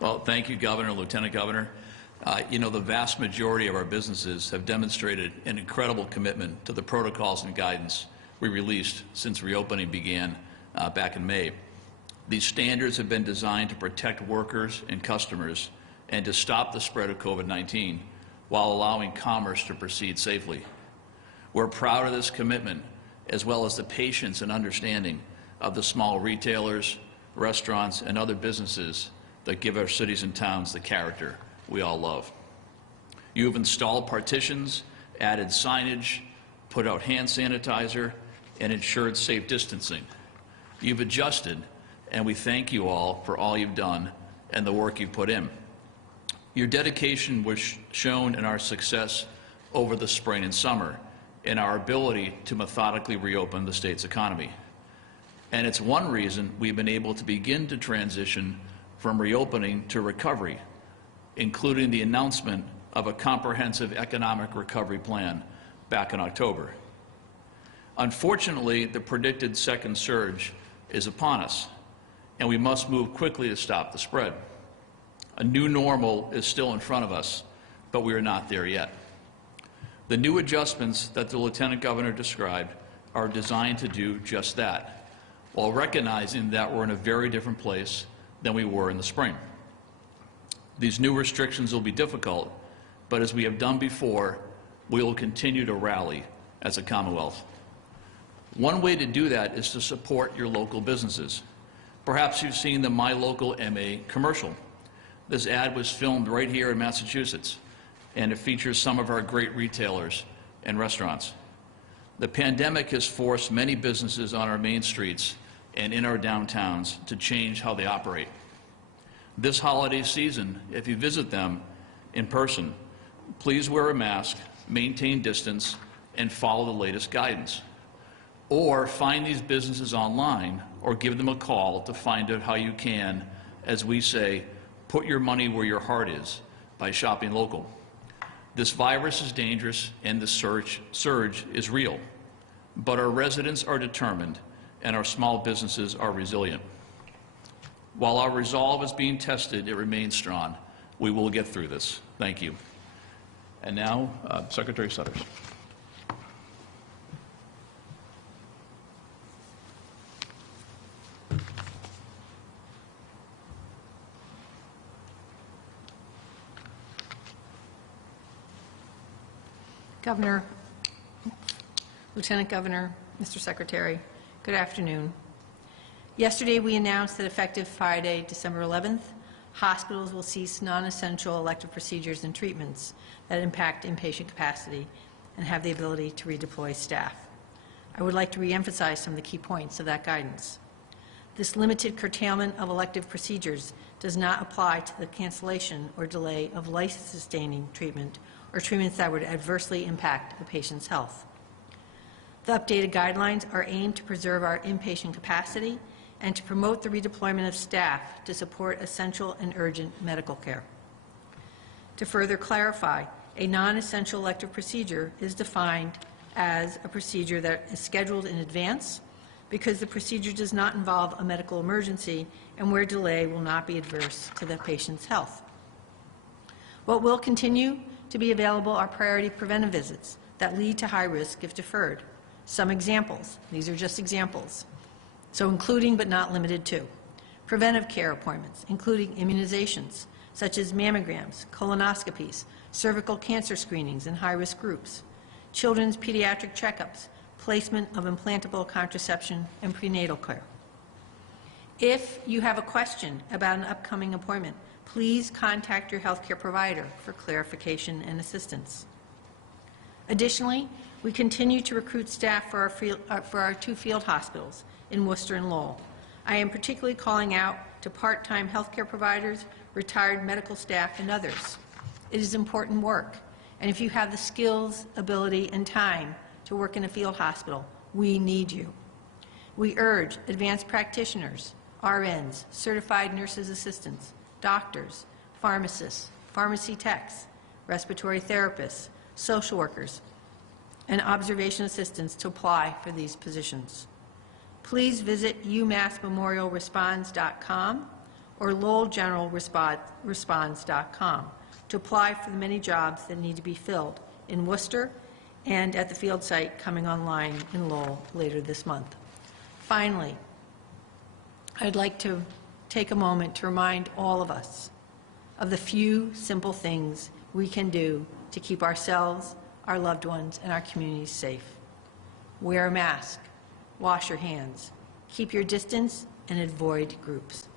Well, thank you, Governor, Lieutenant Governor. The vast majority of our businesses have demonstrated an incredible commitment to the protocols and guidance we released since reopening began back in May. These standards have been designed to protect workers and customers and to stop the spread of COVID-19 while allowing commerce to proceed safely. We're proud of this commitment, as well as the patience and understanding of the small retailers, restaurants, and other businesses that give our cities and towns the character we all love. You have installed partitions, added signage, put out hand sanitizer, and ensured safe distancing. You've adjusted, and we thank you all for all you've done and the work you've put in. Your dedication was shown in our success over the spring and summer in our ability to methodically reopen the state's economy. And it's one reason we've been able to begin to transition from reopening to recovery, including the announcement of a comprehensive economic recovery plan back in October. Unfortunately, the predicted second surge is upon us, and we must move quickly to stop the spread. A new normal is still in front of us, but we are not there yet. The new adjustments that the Lieutenant Governor described are designed to do just that, while recognizing that we're in a very different place than we were in the spring. These new restrictions will be difficult, but as we have done before, we will continue to rally as a Commonwealth. One way to do that is to support your local businesses. Perhaps you've seen the My Local MA commercial. This ad was filmed right here in Massachusetts, and it features some of our great retailers and restaurants. The pandemic has forced many businesses on our main streets and in our downtowns to change how they operate. This holiday season, if you visit them in person, please wear a mask, maintain distance, and follow the latest guidance. Or find these businesses online or give them a call to find out how you can, as we say, put your money where your heart is by shopping local. This virus is dangerous and the surge is real, but our residents are determined and our small businesses are resilient. While our resolve is being tested, it remains strong. We will get through this. Thank you. And now, Secretary Sudders. Governor, Lieutenant Governor, Mr. Secretary, good afternoon. Yesterday we announced that effective Friday, December 11th, hospitals will cease non-essential elective procedures and treatments that impact inpatient capacity and have the ability to redeploy staff. I would like to reemphasize some of the key points of that guidance. This limited curtailment of elective procedures does not apply to the cancellation or delay of life-sustaining treatment or treatments that would adversely impact a patient's health. The updated guidelines are aimed to preserve our inpatient capacity and to promote the redeployment of staff to support essential and urgent medical care. To further clarify, a non-essential elective procedure is defined as a procedure that is scheduled in advance because the procedure does not involve a medical emergency and where delay will not be adverse to the patient's health. What will continue to be available are priority preventive visits that lead to high risk if deferred. Some examples, these are just examples, so including but not limited to preventive care appointments, including immunizations such as mammograms, colonoscopies, cervical cancer screenings in high-risk groups, children's pediatric checkups, placement of implantable contraception, and prenatal care. If you have a question about an upcoming appointment, please contact your healthcare provider for clarification and assistance. Additionally, we continue to recruit staff for our two field hospitals in Worcester and Lowell. I am particularly calling out to part-time healthcare providers, retired medical staff, and others. It is important work, and if you have the skills, ability, and time to work in a field hospital, we need you. We urge advanced practitioners, RNs, certified nurses assistants, doctors, pharmacists, pharmacy techs, respiratory therapists, social workers, and observation assistants to apply for these positions. Please visit umassmemorialresponds.com or lowellgeneralresponse.com to apply for the many jobs that need to be filled in Worcester and at the field site coming online in Lowell later this month. Finally, I'd like to take a moment to remind all of us of the few simple things we can do to keep ourselves, our loved ones, and our communities safe. Wear a mask, wash your hands, keep your distance, and avoid groups.